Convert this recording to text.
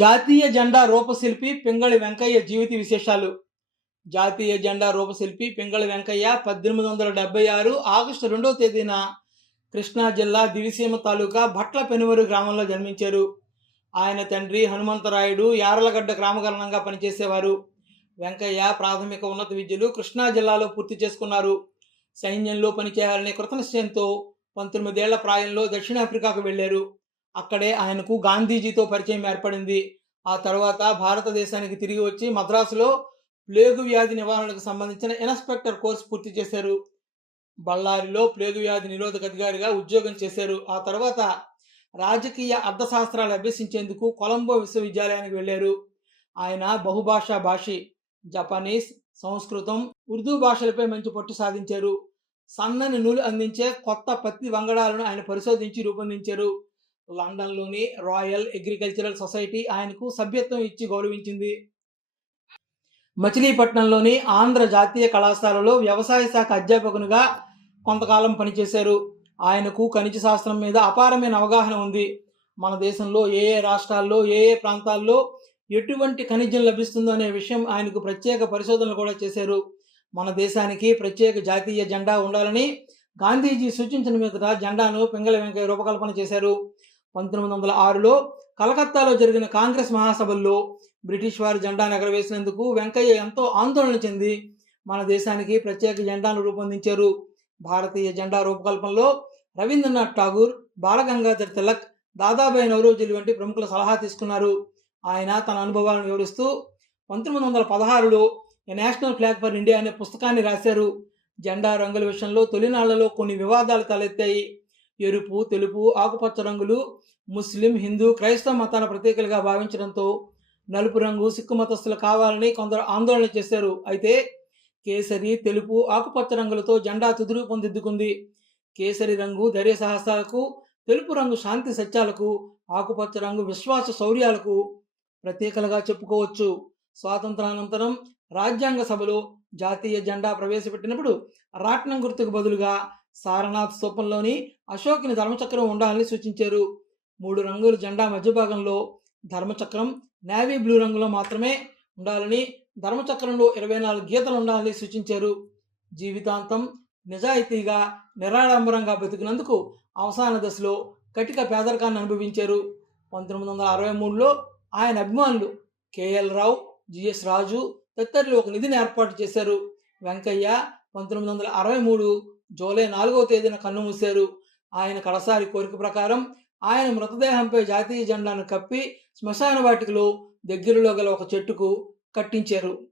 జాతీయ జెండా రూపశిల్పి పింగళి వెంకయ్య జీవిత విశేషాలు. జాతీయ జెండా రూపశిల్పి పింగళి వెంకయ్య పద్దెనిమిది వందల డెబ్బై ఆరు ఆగస్టు రెండవ తేదీన కృష్ణా జిల్లా దివిసీమ తాలూకా భట్ల పెనువరు గ్రామంలో జన్మించారు. ఆయన తండ్రి హనుమంతరాయుడు యారలగడ్డ గ్రామకరణంగా పనిచేసేవారు. వెంకయ్య ప్రాథమిక ఉన్నత విద్యలు కృష్ణా జిల్లాలో పూర్తి చేసుకున్నారు. సైన్యంలో పనిచేయాలనే కృతనిశ్చయంతో పంతొమ్మిదేళ్ళ ప్రాయంలో దక్షిణాఫ్రికాకు వెళ్ళారు అక్కడే ఆయనకు గాంధీజీతో పరిచయం ఏర్పడింది. ఆ తర్వాత భారతదేశానికి తిరిగి వచ్చి మద్రాసులో ప్లేగు వ్యాధి నివారణకు సంబంధించిన ఇన్స్పెక్టర్ కోర్సు పూర్తి చేశారు. బళ్ళారిలో ప్లేగు వ్యాధి నిరోధక అధికారిగా ఉద్యోగం చేశారు. ఆ తర్వాత రాజకీయ అర్థశాస్త్రాలు అభ్యసించేందుకు కొలంబో విశ్వవిద్యాలయానికి వెళ్ళారు. ఆయన బహుభాషా భాషి జపనీస్ సంస్కృతం ఉర్దూ భాషలపై మంచి పట్టు సాధించారు. సన్నని నూలు అందించే కొత్త పత్తి వంగడాలను ఆయన పరిశోధించి రూపొందించారు. లండన్లోని రాయల్ అగ్రికల్చరల్ సొసైటీ ఆయనకు సభ్యత్వం ఇచ్చి గౌరవించింది. మచిలీపట్నంలోని ఆంధ్ర జాతీయ కళాశాలలో వ్యవసాయ శాఖ అధ్యాపకునిగా కొంతకాలం పనిచేశారు. ఆయనకు ఖనిజ శాస్త్రం మీద అపారమైన అవగాహన ఉంది. మన దేశంలో ఏ ఏ రాష్ట్రాల్లో ఏ ఏ ప్రాంతాల్లో ఎటువంటి ఖనిజం లభిస్తుందో అనే విషయం ఆయనకు ప్రత్యేక పరిశోధనలు కూడా చేశారు. మన దేశానికి ప్రత్యేక జాతీయ జెండా ఉండాలని గాంధీజీ సూచించిన మీద జెండాను పింగళ వెంకయ్య రూపకల్పన చేశారు. పంతొమ్మిది వందల ఆరులో కలకత్తాలో జరిగిన కాంగ్రెస్ మహాసభల్లో బ్రిటిష్ వారి జెండాను ఎగరవేసినందుకు వెంకయ్య ఎంతో ఆందోళన చెంది మన దేశానికి ప్రత్యేక జెండాను రూపొందించారు. భారతీయ జెండా రూపకల్పనలో రవీంద్రనాథ్ ఠాగూర్ బాలగంగాధర్ తిలక్ దాదాబాయి నవరోజులు వంటి ప్రముఖుల సలహా తీసుకున్నారు. ఆయన తన అనుభవాలను వివరిస్తూ పంతొమ్మిది వందల పదహారులో a national flag for India అనే పుస్తకాన్ని రాశారు. జెండా రంగుల విషయంలో తొలినాళ్ళలో కొన్ని వివాదాలు తలెత్తాయి. ఎరుపు తెలుపు ఆకుపచ్చ రంగులు ముస్లిం హిందూ క్రైస్తవ మతాల ప్రతీకలుగా భావించడంతో నలుపు రంగు సిక్కు మతస్థులు కావాలని కొందరు ఆందోళన చేశారు. అయితే కేసరి తెలుపు ఆకుపచ్చ రంగులతో జెండా తుదురు పొందిద్దుకుంది కేసరి రంగు ధైర్య సాహసాలకు తెలుపు రంగు శాంతి సత్యాలకు ఆకుపచ్చ రంగు విశ్వాస శౌర్యాలకు ప్రతీకలుగా చెప్పుకోవచ్చు. స్వాతంత్రానంతరం రాజ్యాంగ సభలో జాతీయ జెండా ప్రవేశపెట్టినప్పుడు రాట్నం గుర్తుకు బదులుగా సారనాథ్ స్థూపంలోని అశోకుని ధర్మచక్రం ఉండాలని సూచించారు. మూడు రంగుల జెండా మధ్య భాగంలో ధర్మచక్రం నేవీ బ్లూ రంగులో మాత్రమే ఉండాలని ధర్మచక్రంలో ఇరవై నాలుగు గీతలు ఉండాలని సూచించారు. జీవితాంతం నిజాయితీగా నిరాడంబరంగా బతికినందుకు అవసాన దశలో కటిక పేదరికాన్ని అనుభవించారు. పంతొమ్మిది వందల అరవై మూడులో ఆయన అభిమానులు కేఎల్ రావు జిఎస్ రాజు తదితరులు ఒక నిధిని ఏర్పాటు చేశారు. వెంకయ్య పంతొమ్మిది వందల అరవై మూడు జూలై నాలుగవ తేదీన కన్నుమూశారు ఆయన కడసారి కోరిక ప్రకారం ఆయన మృతదేహంపై జాతీయ జెండాను కప్పి శ్మశాన వాటికలో దగ్గరలో గల ఒక చెట్టుకు కట్టించారు.